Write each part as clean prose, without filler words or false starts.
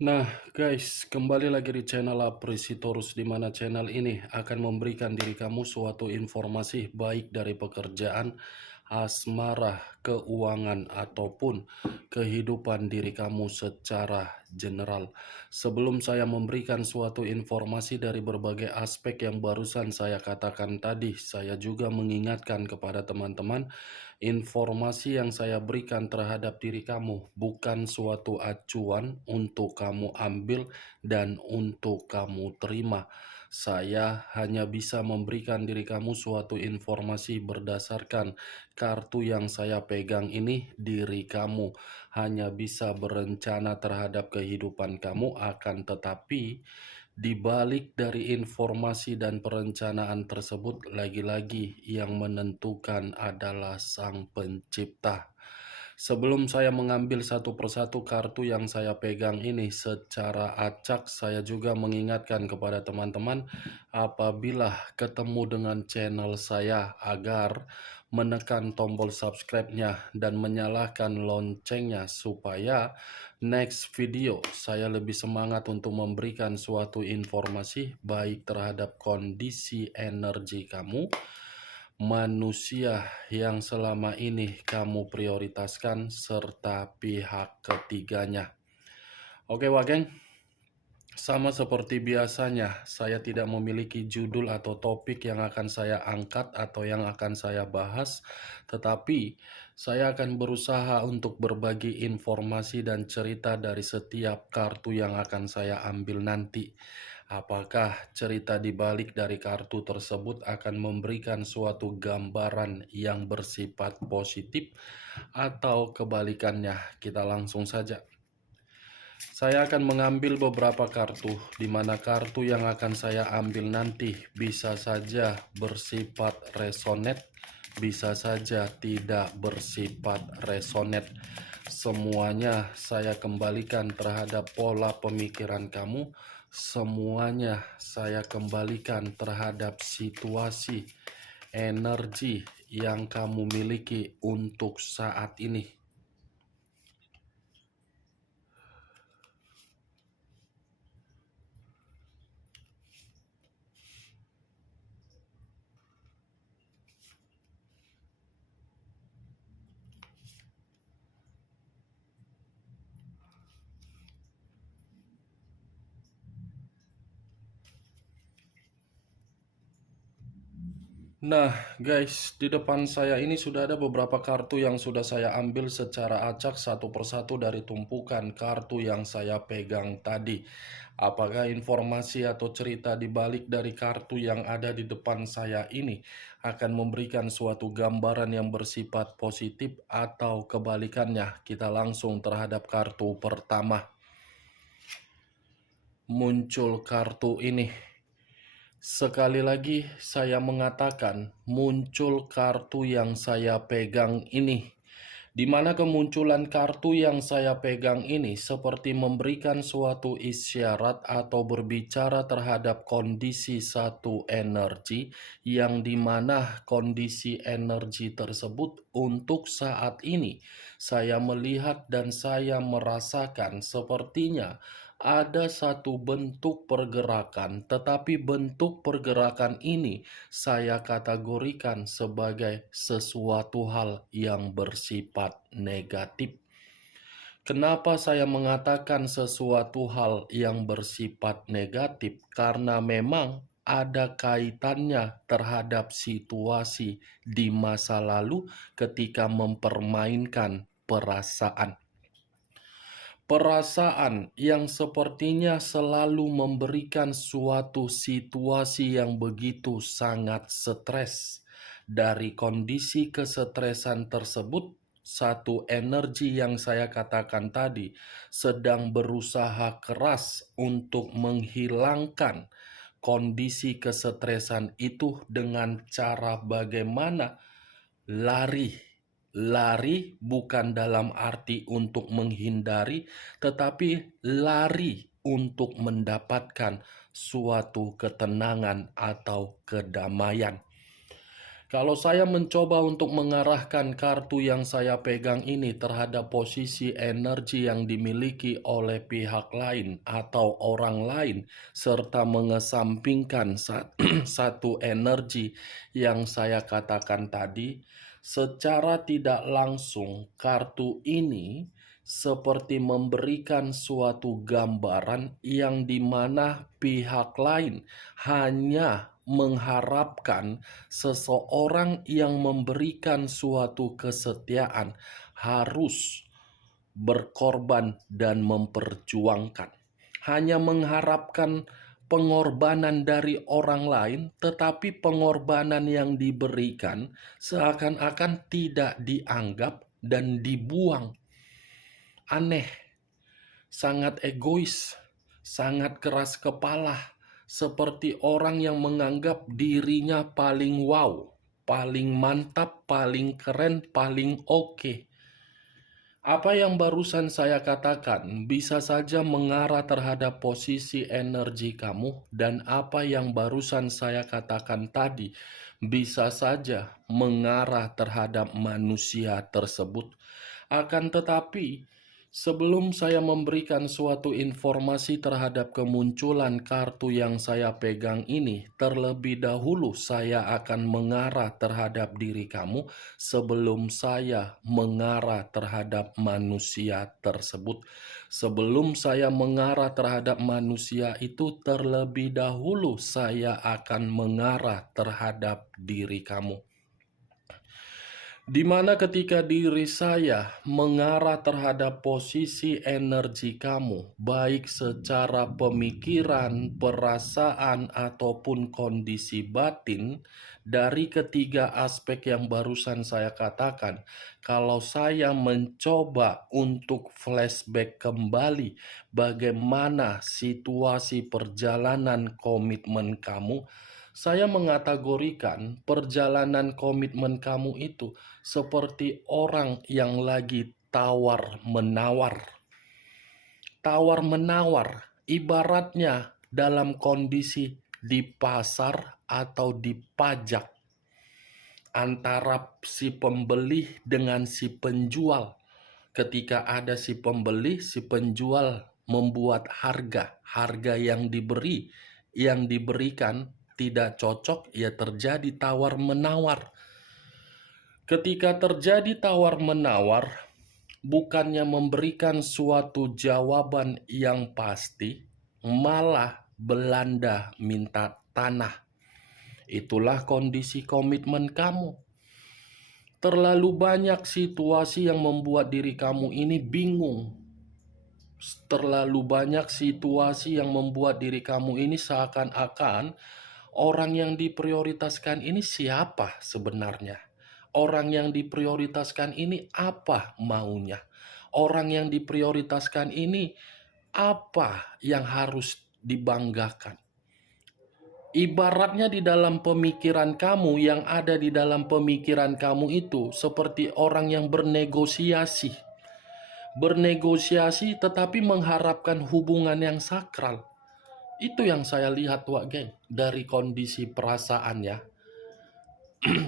Nah, guys, kembali lagi di channel Apresitorus, di mana channel ini akan memberikan diri kamu suatu informasi baik dari pekerjaan, asmara, keuangan, ataupun kehidupan diri kamu secara general. Sebelum saya memberikan suatu informasi dari berbagai aspek yang barusan saya katakan tadi, saya juga mengingatkan kepada teman-teman, informasi yang saya berikan terhadap diri kamu bukan suatu acuan untuk kamu ambil dan untuk kamu terima. Saya hanya bisa memberikan diri kamu suatu informasi berdasarkan kartu yang saya pegang ini. Diri kamu hanya bisa berencana terhadap kehidupan kamu, akan tetapi di balik dari informasi dan perencanaan tersebut, lagi-lagi yang menentukan adalah Sang Pencipta. Sebelum saya mengambil satu persatu kartu yang saya pegang ini secara acak, saya juga mengingatkan kepada teman-teman apabila ketemu dengan channel saya agar menekan tombol subscribe-nya dan menyalakan loncengnya supaya next video saya lebih semangat untuk memberikan suatu informasi baik terhadap kondisi energi kamu, manusia yang selama ini kamu prioritaskan, serta pihak ketiganya. Oke, Wageng, sama seperti biasanya, saya tidak memiliki judul atau topik yang akan saya angkat atau yang akan saya bahas, tetapi saya akan berusaha untuk berbagi informasi dan cerita dari setiap kartu yang akan saya ambil nanti. Apakah cerita di balik dari kartu tersebut akan memberikan suatu gambaran yang bersifat positif atau kebalikannya? Kita langsung saja. Saya akan mengambil beberapa kartu, di mana kartu yang akan saya ambil nanti bisa saja bersifat resonate, bisa saja tidak bersifat resonate. Semuanya saya kembalikan terhadap pola pemikiran kamu, semuanya saya kembalikan terhadap situasi, energi yang kamu miliki untuk saat ini. Nah, guys, di depan saya ini sudah ada beberapa kartu yang sudah saya ambil secara acak satu persatu dari tumpukan kartu yang saya pegang tadi. Apakah informasi atau cerita di balik dari kartu yang ada di depan saya ini akan memberikan suatu gambaran yang bersifat positif atau kebalikannya? Kita langsung terhadap kartu pertama. Muncul kartu ini. Sekali lagi saya mengatakan, muncul kartu yang saya pegang ini. Di mana kemunculan kartu yang saya pegang ini seperti memberikan suatu isyarat atau berbicara terhadap kondisi satu energi, yang dimana kondisi energi tersebut untuk saat ini saya melihat dan saya merasakan sepertinya ada satu bentuk pergerakan, tetapi bentuk pergerakan ini saya kategorikan sebagai sesuatu hal yang bersifat negatif. Kenapa saya mengatakan sesuatu hal yang bersifat negatif? Karena memang ada kaitannya terhadap situasi di masa lalu ketika mempermainkan perasaan. Perasaan yang sepertinya selalu memberikan suatu situasi yang begitu sangat stres. Dari kondisi kesetresan tersebut, satu energi yang saya katakan tadi sedang berusaha keras untuk menghilangkan kondisi kesetresan itu dengan cara bagaimana? Lari. Lari bukan dalam arti untuk menghindari, tetapi lari untuk mendapatkan suatu ketenangan atau kedamaian. Kalau saya mencoba untuk mengarahkan kartu yang saya pegang ini terhadap posisi energi yang dimiliki oleh pihak lain atau orang lain, serta mengesampingkan satu energi yang saya katakan tadi, secara tidak langsung kartu ini seperti memberikan suatu gambaran yang dimana pihak lain hanya mengharapkan seseorang yang memberikan suatu kesetiaan harus berkorban dan memperjuangkan. Hanya mengharapkan pengorbanan dari orang lain, tetapi pengorbanan yang diberikan seakan-akan tidak dianggap dan dibuang. Aneh, sangat egois, sangat keras kepala, seperti orang yang menganggap dirinya paling wow, paling mantap, paling keren, paling oke. Apa yang barusan saya katakan bisa saja mengarah terhadap posisi energi kamu, dan apa yang barusan saya katakan tadi bisa saja mengarah terhadap manusia tersebut. Akan tetapi, sebelum saya memberikan suatu informasi terhadap kemunculan kartu yang saya pegang ini, terlebih dahulu saya akan mengarah terhadap diri kamu sebelum saya mengarah terhadap manusia tersebut. Sebelum saya mengarah terhadap manusia itu, terlebih dahulu saya akan mengarah terhadap diri kamu. Di mana ketika diri saya mengarah terhadap posisi energi kamu, baik secara pemikiran, perasaan, ataupun kondisi batin, dari ketiga aspek yang barusan saya katakan, kalau saya mencoba untuk flashback kembali bagaimana situasi perjalanan komitmen kamu, saya mengategorikan perjalanan komitmen kamu itu seperti orang yang lagi tawar-menawar. Tawar-menawar ibaratnya dalam kondisi di pasar atau di pajak antara si pembeli dengan si penjual. Ketika ada si pembeli, si penjual membuat harga yang diberikan tidak cocok, ya terjadi tawar-menawar. Ketika terjadi tawar-menawar, bukannya memberikan suatu jawaban yang pasti, malah belanda minta tanah. Itulah kondisi komitmen kamu. Terlalu banyak situasi yang membuat diri kamu ini bingung. Terlalu banyak situasi yang membuat diri kamu ini seakan-akan orang yang diprioritaskan ini siapa sebenarnya? Orang yang diprioritaskan ini apa maunya? Orang yang diprioritaskan ini apa yang harus dibanggakan? Ibaratnya di dalam pemikiran kamu, yang ada di dalam pemikiran kamu itu seperti orang yang bernegosiasi. Bernegosiasi tetapi mengharapkan hubungan yang sakral. Itu yang saya lihat, Wak Geng, dari kondisi perasaannya.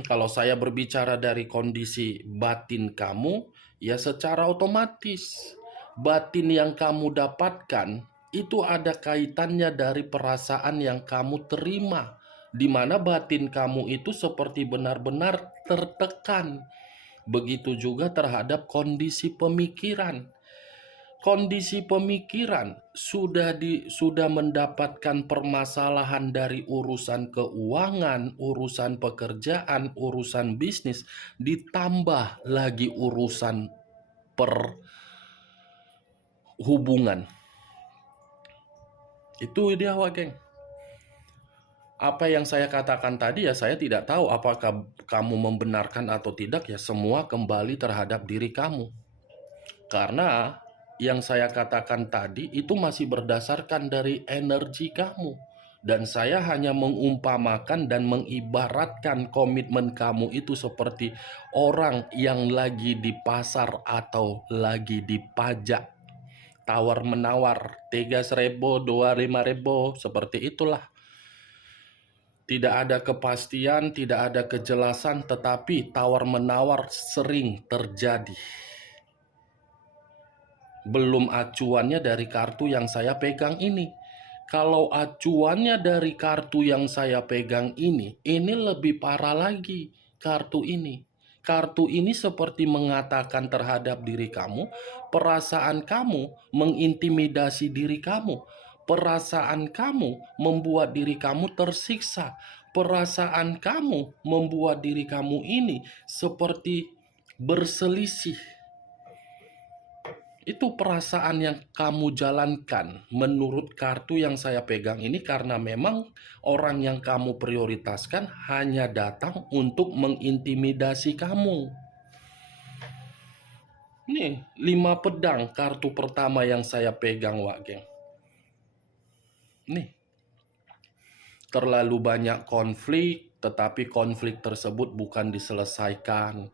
Kalau saya berbicara dari kondisi batin kamu, ya secara otomatis batin yang kamu dapatkan itu ada kaitannya dari perasaan yang kamu terima, di mana batin kamu itu seperti benar-benar tertekan. Begitu juga terhadap kondisi pemikiran. Kondisi pemikiran sudah mendapatkan permasalahan dari urusan keuangan, urusan pekerjaan, urusan bisnis, ditambah lagi urusan perhubungan. Itu dia, Wak Geng. Apa yang saya katakan tadi, ya saya tidak tahu apakah kamu membenarkan atau tidak, ya semua kembali terhadap diri kamu. Karena yang saya katakan tadi itu masih berdasarkan dari energi kamu. Dan saya hanya mengumpamakan dan mengibaratkan komitmen kamu itu seperti orang yang lagi di pasar atau lagi di pajak. Tawar-menawar, 3.000, 25.000, seperti itulah. Tidak ada kepastian, tidak ada kejelasan, tetapi tawar-menawar sering terjadi. Belum acuannya dari kartu yang saya pegang ini. Kalau acuannya dari kartu yang saya pegang ini lebih parah lagi kartu ini. Kartu ini seperti mengatakan terhadap diri kamu, perasaan kamu mengintimidasi diri kamu. Perasaan kamu membuat diri kamu tersiksa. Perasaan kamu membuat diri kamu ini seperti berselisih. Itu perasaan yang kamu jalankan menurut kartu yang saya pegang ini, karena memang orang yang kamu prioritaskan hanya datang untuk mengintimidasi kamu. Nih, 5 pedang kartu pertama yang saya pegang, Wak Geng. Nih, terlalu banyak konflik, tetapi konflik tersebut bukan diselesaikan.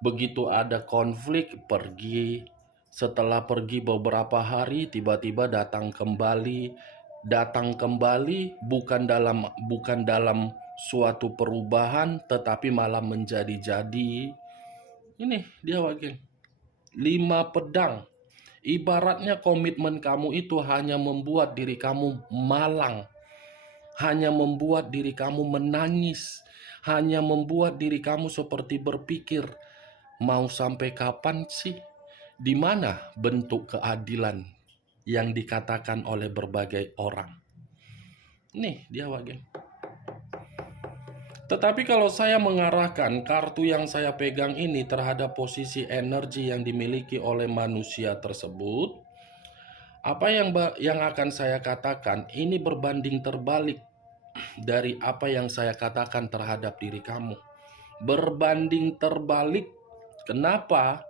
Begitu ada konflik, pergi. Setelah pergi beberapa hari, tiba-tiba datang kembali. Datang kembali bukan dalam suatu perubahan, tetapi malah menjadi-jadi. Ini dia, Wak. 5 pedang. Ibaratnya komitmen kamu itu hanya membuat diri kamu malang. Hanya membuat diri kamu menangis. Hanya membuat diri kamu seperti berpikir, mau sampai kapan sih? Di mana bentuk keadilan yang dikatakan oleh berbagai orang? Nih dia, Wak. Tetapi kalau saya mengarahkan kartu yang saya pegang ini terhadap posisi energi yang dimiliki oleh manusia tersebut, apa yang akan saya katakan ini berbanding terbalik dari apa yang saya katakan terhadap diri kamu. Berbanding terbalik. Kenapa?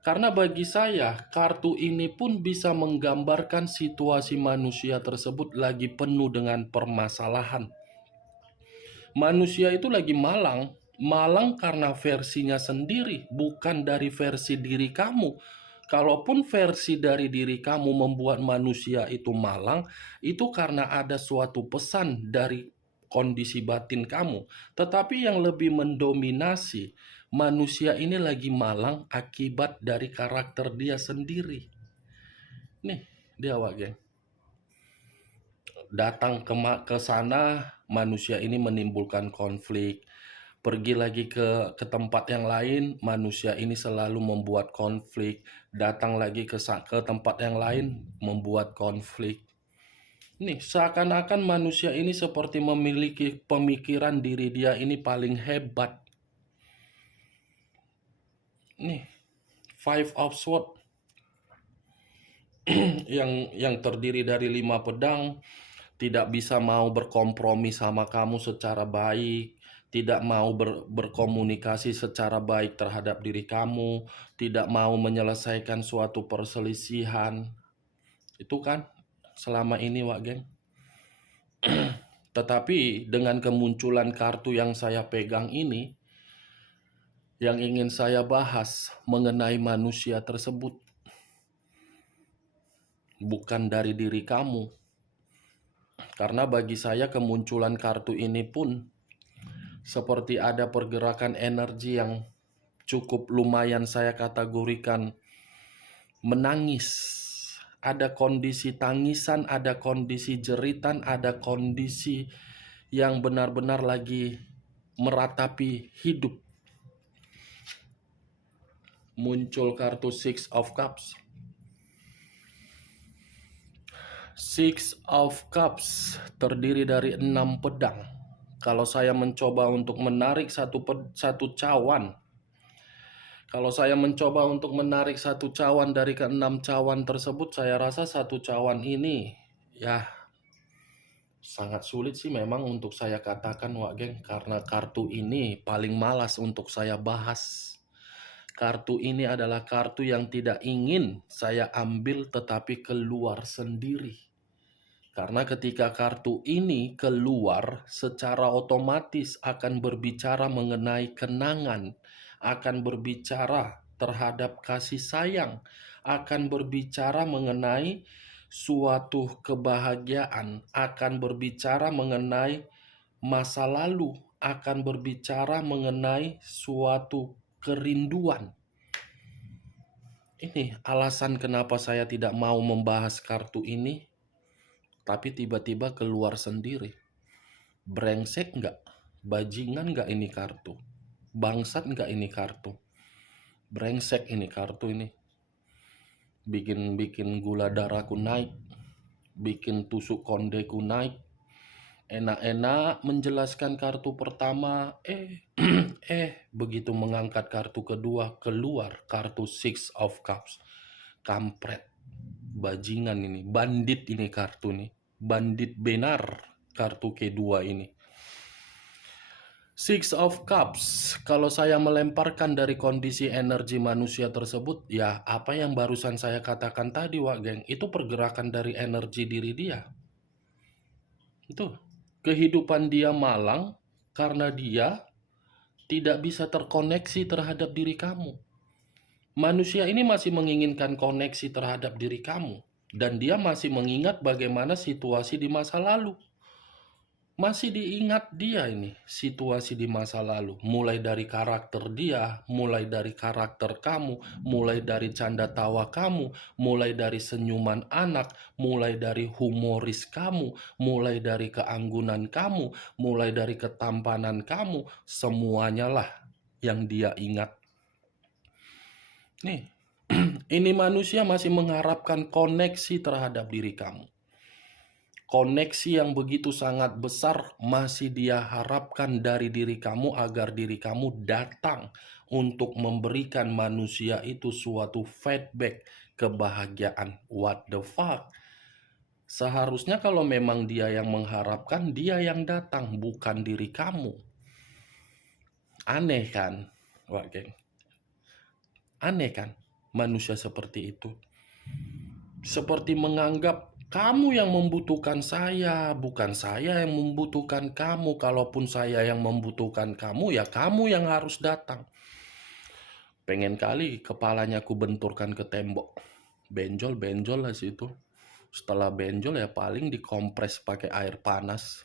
Karena bagi saya, kartu ini pun bisa menggambarkan situasi manusia tersebut lagi penuh dengan permasalahan. Manusia itu lagi malang. Malang karena versinya sendiri, bukan dari versi diri kamu. Kalaupun versi dari diri kamu membuat manusia itu malang, itu karena ada suatu pesan dari kondisi batin kamu. Tetapi yang lebih mendominasi, manusia ini lagi malang akibat dari karakter dia sendiri. Nih, dia, Wak, geng. Datang ke sana, manusia ini menimbulkan konflik. Pergi lagi ke tempat yang lain, manusia ini selalu membuat konflik. Datang lagi ke tempat yang lain, membuat konflik. Nih, seakan-akan manusia ini seperti memiliki pemikiran diri dia ini paling hebat. Nih, Five of Swords yang terdiri dari 5 pedang, tidak bisa mau berkompromi sama kamu secara baik, tidak mau berkomunikasi secara baik terhadap diri kamu, tidak mau menyelesaikan suatu perselisihan. Itu kan selama ini, Wak, geng. Tetapi dengan kemunculan kartu yang saya pegang ini, yang ingin saya bahas mengenai manusia tersebut, bukan dari diri kamu. Karena bagi saya kemunculan kartu ini pun seperti ada pergerakan energi yang cukup lumayan saya kategorikan menangis. Ada kondisi tangisan, ada kondisi jeritan, ada kondisi yang benar-benar lagi meratapi hidup. Muncul kartu Six of Cups. Six of Cups terdiri dari 6 pedang. Kalau saya mencoba untuk menarik satu cawan, kalau saya mencoba untuk menarik satu cawan dari ke-6 cawan tersebut, saya rasa satu cawan ini ya sangat sulit sih memang untuk saya katakan, Wak, geng, karena kartu ini paling malas untuk saya bahas. Kartu ini adalah kartu yang tidak ingin saya ambil tetapi keluar sendiri. Karena ketika kartu ini keluar, secara otomatis akan berbicara mengenai kenangan, akan berbicara terhadap kasih sayang, akan berbicara mengenai suatu kebahagiaan, akan berbicara mengenai Masa lalu akan berbicara mengenai suatu kerinduan. Ini alasan kenapa saya tidak mau membahas kartu ini, tapi tiba-tiba keluar sendiri. Brengsek nggak? Bajingan nggak ini kartu? Bangsat nggak ini kartu? Brengsek ini kartu ini. Bikin gula darahku naik. Bikin tusuk kondeku naik. Enak-enak menjelaskan kartu pertama, begitu mengangkat kartu kedua, keluar kartu Six of Cups. Kampret. Bajingan ini, bandit ini kartu nih. Bandit benar kartu kedua ini. Six of Cups, kalau saya melemparkan dari kondisi energi manusia tersebut, ya apa yang barusan saya katakan tadi, Wak Geng, itu pergerakan dari energi diri dia. Itu kehidupan dia malang karena dia tidak bisa terkoneksi terhadap diri kamu. Manusia ini masih menginginkan koneksi terhadap diri kamu, dan dia masih mengingat bagaimana situasi di masa lalu. Masih diingat dia ini, situasi di masa lalu. Mulai dari karakter dia, mulai dari karakter kamu, mulai dari canda tawa kamu, mulai dari senyuman anak, mulai dari humoris kamu, mulai dari keanggunan kamu, mulai dari ketampanan kamu, semuanya lah yang dia ingat. Nih, ini manusia masih mengharapkan koneksi terhadap diri kamu. Koneksi yang begitu sangat besar masih dia harapkan dari diri kamu agar diri kamu datang untuk memberikan manusia itu suatu feedback kebahagiaan. What the fuck? Seharusnya kalau memang dia yang mengharapkan, dia yang datang, bukan diri kamu. Aneh kan, Wak Geng? Aneh kan manusia seperti itu? Seperti menganggap kamu yang membutuhkan saya, bukan saya yang membutuhkan kamu. Kalaupun saya yang membutuhkan kamu, ya kamu yang harus datang. Pengen kali kepalanya ku benturkan ke tembok. Benjol lah situ. Setelah benjol ya paling dikompres pakai air panas.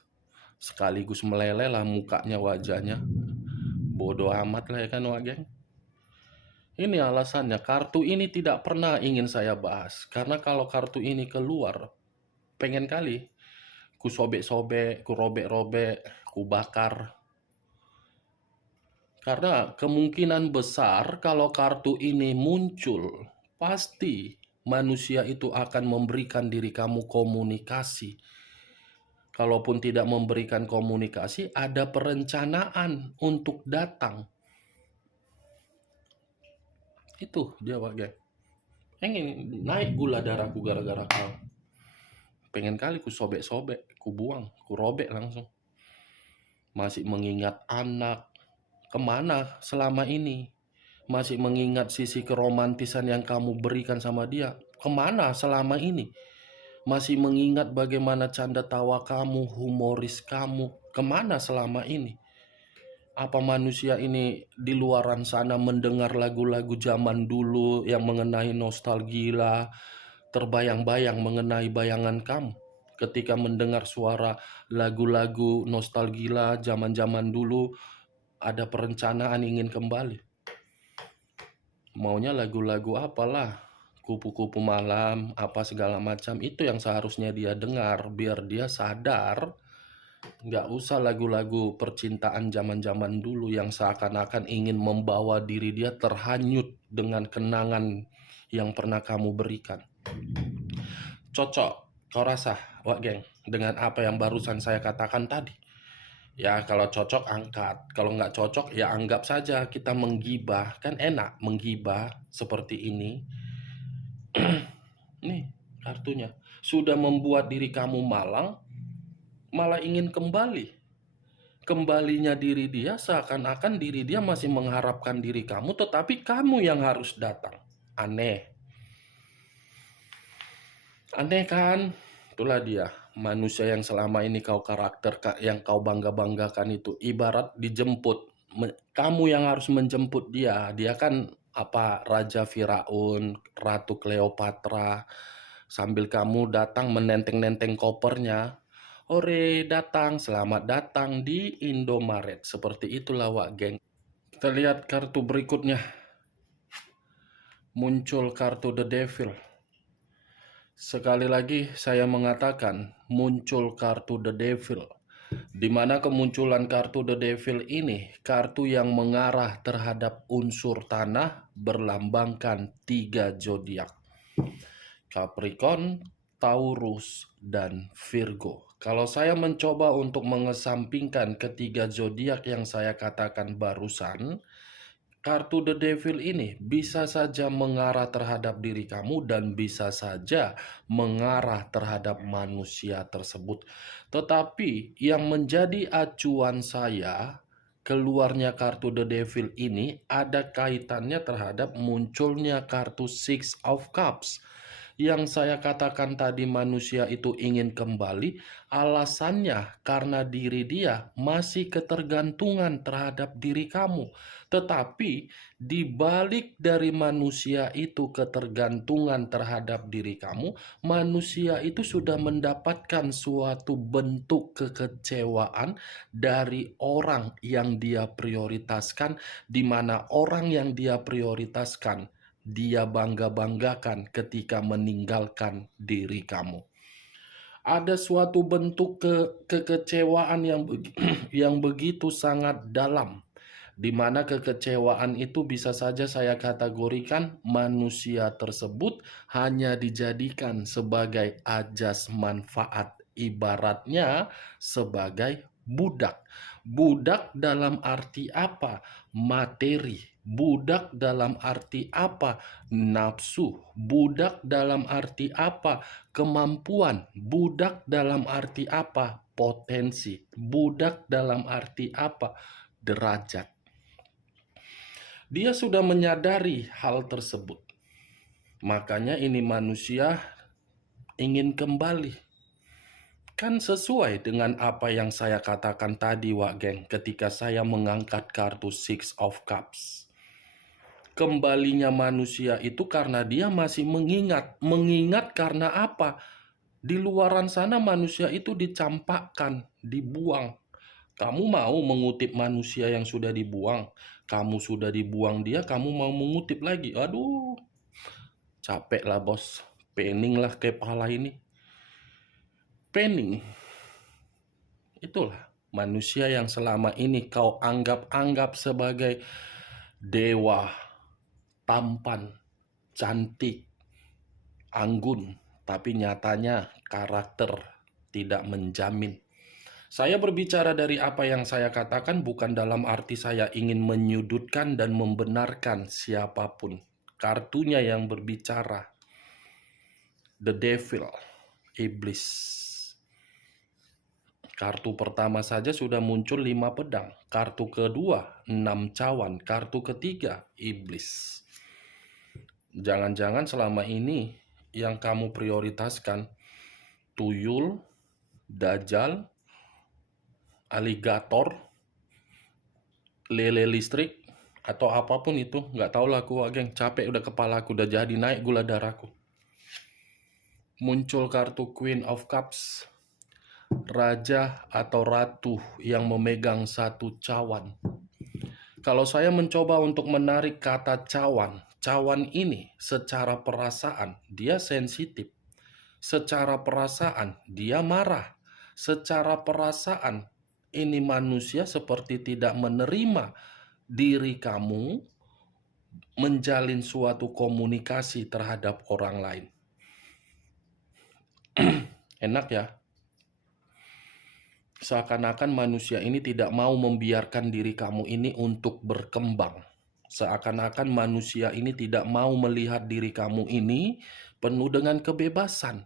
Sekaligus meleleh lah mukanya, wajahnya. Bodoh amat lah ya kan, Wak Geng? Ini alasannya, kartu ini tidak pernah ingin saya bahas. Karena kalau kartu ini keluar, pengen kali ku sobek-sobek, ku robek-robek, ku bakar. Karena kemungkinan besar kalau kartu ini muncul, pasti manusia itu akan memberikan diri kamu komunikasi. Kalaupun tidak memberikan komunikasi, ada perencanaan untuk datang. Itu dia, Pak Geng. Pengen naik gula darahku gara-gara kau. Pengen kali ku sobek-sobek, ku buang, ku robek langsung. Masih mengingat anak, kemana selama ini? Masih mengingat sisi keromantisan yang kamu berikan sama dia, kemana selama ini? Masih mengingat bagaimana canda tawa kamu, humoris kamu, kemana selama ini? Apa manusia ini di luaran sana mendengar lagu-lagu zaman dulu yang mengenai nostalgia, terbayang-bayang mengenai bayangan kamu ketika mendengar suara lagu-lagu nostalgia zaman-zaman dulu, ada perencanaan ingin kembali. Maunya lagu-lagu apalah, kupu-kupu malam, apa segala macam, itu yang seharusnya dia dengar biar dia sadar. Nggak usah lagu-lagu percintaan zaman-zaman dulu yang seakan-akan ingin membawa diri dia terhanyut dengan kenangan yang pernah kamu berikan. Cocok, kau rasa, Wak Geng, dengan apa yang barusan saya katakan tadi? Ya kalau cocok angkat, kalau nggak cocok ya anggap saja kita menggibah. Kan enak menggibah seperti ini. Nih kartunya, sudah membuat diri kamu malang, malah ingin kembali. Kembalinya diri dia seakan-akan diri dia masih mengharapkan diri kamu, tetapi kamu yang harus datang. Aneh. Aneh kan? Itulah dia, manusia yang selama ini kau yang kau bangga-banggakan itu. Ibarat dijemput. Kamu yang harus menjemput dia. Dia kan Raja Firaun, Ratu Cleopatra. Sambil kamu datang menenteng-nenteng kopernya. Ore datang, selamat datang di Indomaret. Seperti itulah Wak Geng. Kita lihat kartu berikutnya. Muncul kartu The Devil. Sekali lagi saya mengatakan muncul kartu The Devil. Di mana kemunculan kartu The Devil ini, kartu yang mengarah terhadap unsur tanah berlambangkan 3 zodiak. Capricorn, Taurus, dan Virgo. Kalau saya mencoba untuk mengesampingkan ketiga zodiak yang saya katakan barusan, kartu The Devil ini bisa saja mengarah terhadap diri kamu dan bisa saja mengarah terhadap manusia tersebut. Tetapi yang menjadi acuan saya keluarnya kartu The Devil ini ada kaitannya terhadap munculnya kartu Six of Cups. Yang saya katakan tadi manusia itu ingin kembali, alasannya karena diri dia masih ketergantungan terhadap diri kamu. Tetapi di balik dari manusia itu ketergantungan terhadap diri kamu, manusia itu sudah mendapatkan suatu bentuk kekecewaan dari orang yang dia prioritaskan, di mana orang yang dia prioritaskan dia bangga-banggakan ketika meninggalkan diri kamu. Ada suatu bentuk kekecewaan yang begitu sangat dalam, di mana kekecewaan itu bisa saja saya kategorikan manusia tersebut hanya dijadikan sebagai ajas manfaat, ibaratnya sebagai budak. Budak dalam arti apa? Materi. Budak dalam arti apa? Nafsu. Budak dalam arti apa? Kemampuan. Budak dalam arti apa? Potensi. Budak dalam arti apa? Derajat. Dia sudah menyadari hal tersebut. Makanya ini manusia ingin kembali. Kan sesuai dengan apa yang saya katakan tadi, Wak Geng, ketika saya mengangkat kartu Six of Cups. Kembalinya manusia itu karena dia masih mengingat. Mengingat karena apa? Di luaran sana manusia itu dicampakkan, dibuang. Kamu mau mengutip manusia yang sudah dibuang? Kamu sudah dibuang dia, kamu mau mengutip lagi? Aduh, capek lah bos. Pening lah kepala ini. Pening. Itulah manusia yang selama ini kau anggap-anggap sebagai dewa, tampan, cantik, anggun, tapi nyatanya karakter tidak menjamin. Saya berbicara dari apa yang saya katakan bukan dalam arti saya ingin menyudutkan dan membenarkan siapapun. Kartunya yang berbicara. The Devil, Iblis. Kartu pertama saja sudah muncul 5 pedang. Kartu kedua 6 cawan. Kartu ketiga iblis. Jangan-jangan selama ini yang kamu prioritaskan tuyul, dajjal, aligator, lele listrik, atau apapun itu. Nggak tahu lah aku, geng. Capek udah kepalaku, udah jadi naik gula darahku. Muncul kartu Queen of Cups. Raja atau ratu yang memegang satu cawan. Kalau saya mencoba untuk menarik kata cawan, cawan ini secara perasaan dia sensitif. Secara perasaan dia marah. Secara perasaan ini manusia seperti tidak menerima diri kamu menjalin suatu komunikasi terhadap orang lain. Enak ya? Seakan-akan manusia ini tidak mau membiarkan diri kamu ini untuk berkembang. Seakan-akan manusia ini tidak mau melihat diri kamu ini penuh dengan kebebasan.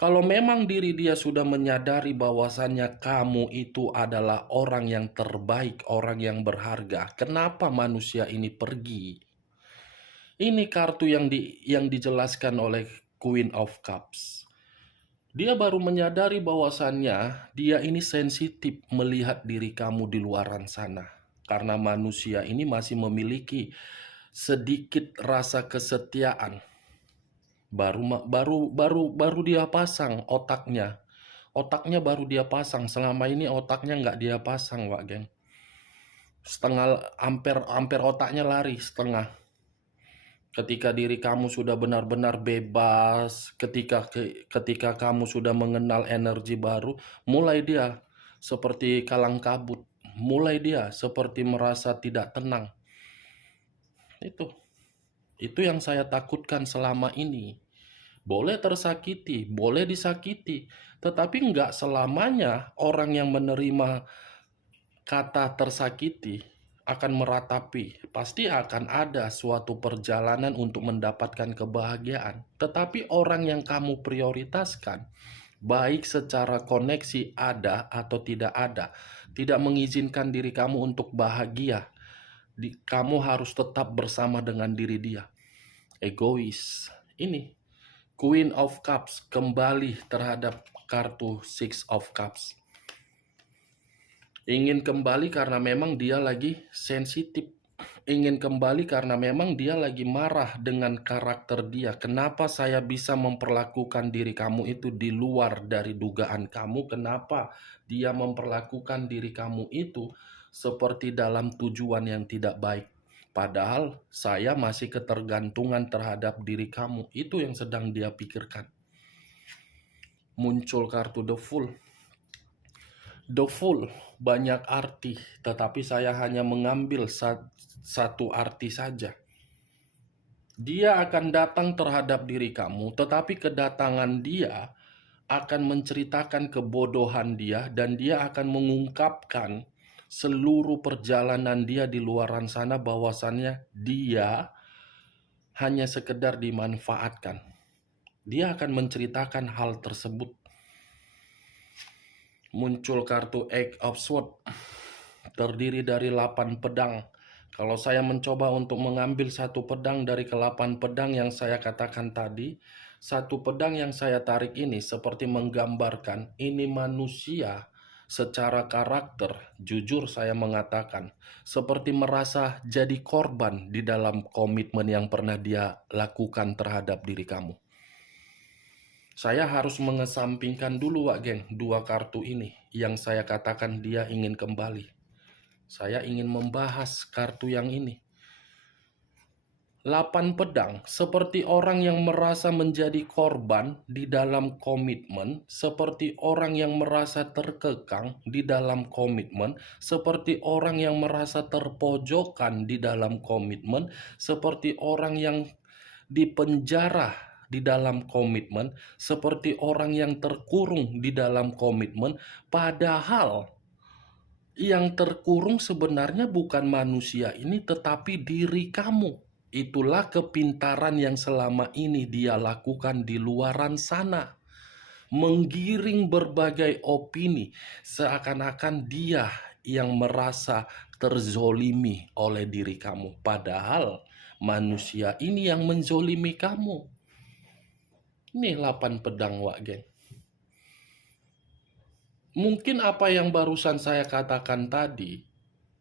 Kalau memang diri dia sudah menyadari bahwasannya kamu itu adalah orang yang terbaik, orang yang berharga, kenapa manusia ini pergi? Ini kartu yang dijelaskan oleh Queen of Cups. Dia baru menyadari bahwasannya dia ini sensitif melihat diri kamu di luaran sana. Karena manusia ini masih memiliki sedikit rasa kesetiaan. Baru dia pasang otaknya. Otaknya baru dia pasang, selama ini otaknya nggak dia pasang, Wak Geng. Setengah, hampir otaknya lari setengah. Ketika diri kamu sudah benar-benar bebas, ketika kamu sudah mengenal energi baru, mulai dia seperti kalang kabut, mulai dia seperti merasa tidak tenang. Itu yang saya takutkan selama ini. Boleh tersakiti, boleh disakiti, tetapi nggak selamanya orang yang menerima kata tersakiti akan meratapi. Pasti akan ada suatu perjalanan untuk mendapatkan kebahagiaan. Tetapi orang yang kamu prioritaskan, baik secara koneksi ada atau tidak ada, tidak mengizinkan diri kamu untuk bahagia. Kamu harus tetap bersama dengan diri dia. Egois. Ini Queen of Cups kembali terhadap kartu Six of Cups. Ingin kembali karena memang dia lagi sensitif. Ingin kembali karena memang dia lagi marah dengan karakter dia. Kenapa saya bisa memperlakukan diri kamu itu di luar dari dugaan kamu? Kenapa dia memperlakukan diri kamu itu seperti dalam tujuan yang tidak baik? Padahal saya masih ketergantungan terhadap diri kamu. Itu yang sedang dia pikirkan. Muncul kartu The Fool. The Fool banyak arti, tetapi saya hanya mengambil satu arti saja. Dia akan datang terhadap diri kamu, tetapi kedatangan dia akan menceritakan kebodohan dia, dan dia akan mengungkapkan seluruh perjalanan dia di luaran sana, bahwasannya dia hanya sekedar dimanfaatkan. Dia akan menceritakan hal tersebut. Muncul kartu Eight of Swords, terdiri dari 8 pedang. Kalau saya mencoba untuk mengambil satu pedang dari ke-8 pedang yang saya katakan tadi, satu pedang yang saya tarik ini seperti menggambarkan ini manusia secara karakter. Jujur saya mengatakan, seperti merasa jadi korban di dalam komitmen yang pernah dia lakukan terhadap diri kamu. Saya harus mengesampingkan dulu, Wak Geng, 2 kartu ini yang saya katakan dia ingin kembali. Saya ingin membahas kartu yang ini. 8 pedang, seperti orang yang merasa menjadi korban di dalam komitmen, seperti orang yang merasa terkekang di dalam komitmen, seperti orang yang merasa terpojokan di dalam komitmen, seperti orang yang dipenjara di dalam komitmen, seperti orang yang terkurung di dalam komitmen, padahal yang terkurung sebenarnya bukan manusia ini, tetapi diri kamu. Itulah kepintaran yang selama ini dia lakukan di luaran sana. Menggiring berbagai opini, seakan-akan dia yang merasa terzolimi oleh diri kamu. Padahal manusia ini yang menzolimi kamu. Ini 8 pedang, Wak Geng. Mungkin apa yang barusan saya katakan tadi,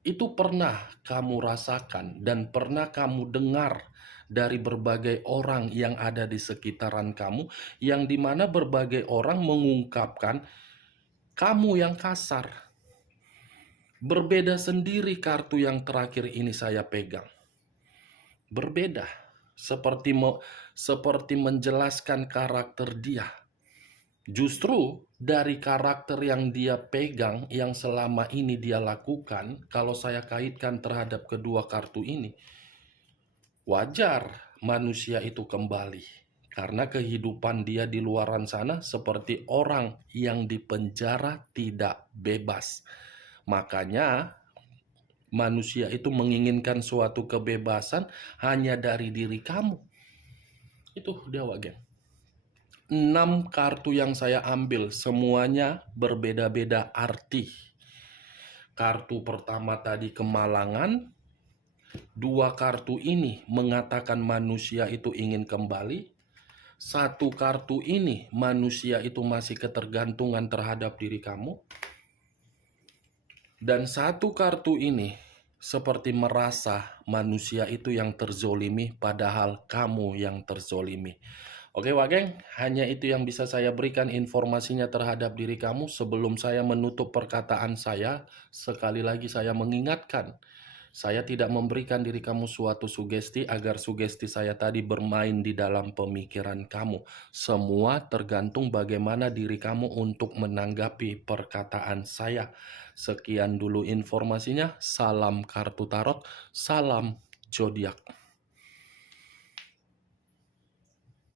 itu pernah kamu rasakan dan pernah kamu dengar dari berbagai orang yang ada di sekitaran kamu, yang dimana berbagai orang mengungkapkan kamu yang kasar. Berbeda sendiri kartu yang terakhir ini saya pegang. Berbeda, seperti menjelaskan karakter dia. Justru dari karakter yang dia pegang, yang selama ini dia lakukan, kalau saya kaitkan terhadap kedua kartu ini, wajar manusia itu kembali. Karena kehidupan dia di luaran sana seperti orang yang dipenjara tidak bebas. Makanya manusia itu menginginkan suatu kebebasan hanya dari diri kamu. Itu dia, Wak Geng. 6 kartu yang saya ambil semuanya berbeda-beda arti. Kartu pertama tadi kemalangan. 2 kartu ini mengatakan manusia itu ingin kembali. 1 kartu ini manusia itu masih ketergantungan terhadap diri kamu. Dan 1 kartu ini seperti merasa manusia itu yang terzolimi, padahal kamu yang terzolimi. Oke Wageng, hanya itu yang bisa saya berikan informasinya terhadap diri kamu. Sebelum saya menutup perkataan saya, sekali lagi saya mengingatkan, saya tidak memberikan diri kamu suatu sugesti agar sugesti saya tadi bermain di dalam pemikiran kamu. Semua tergantung bagaimana diri kamu untuk menanggapi perkataan saya. Sekian dulu informasinya. Salam kartu tarot, salam zodiak.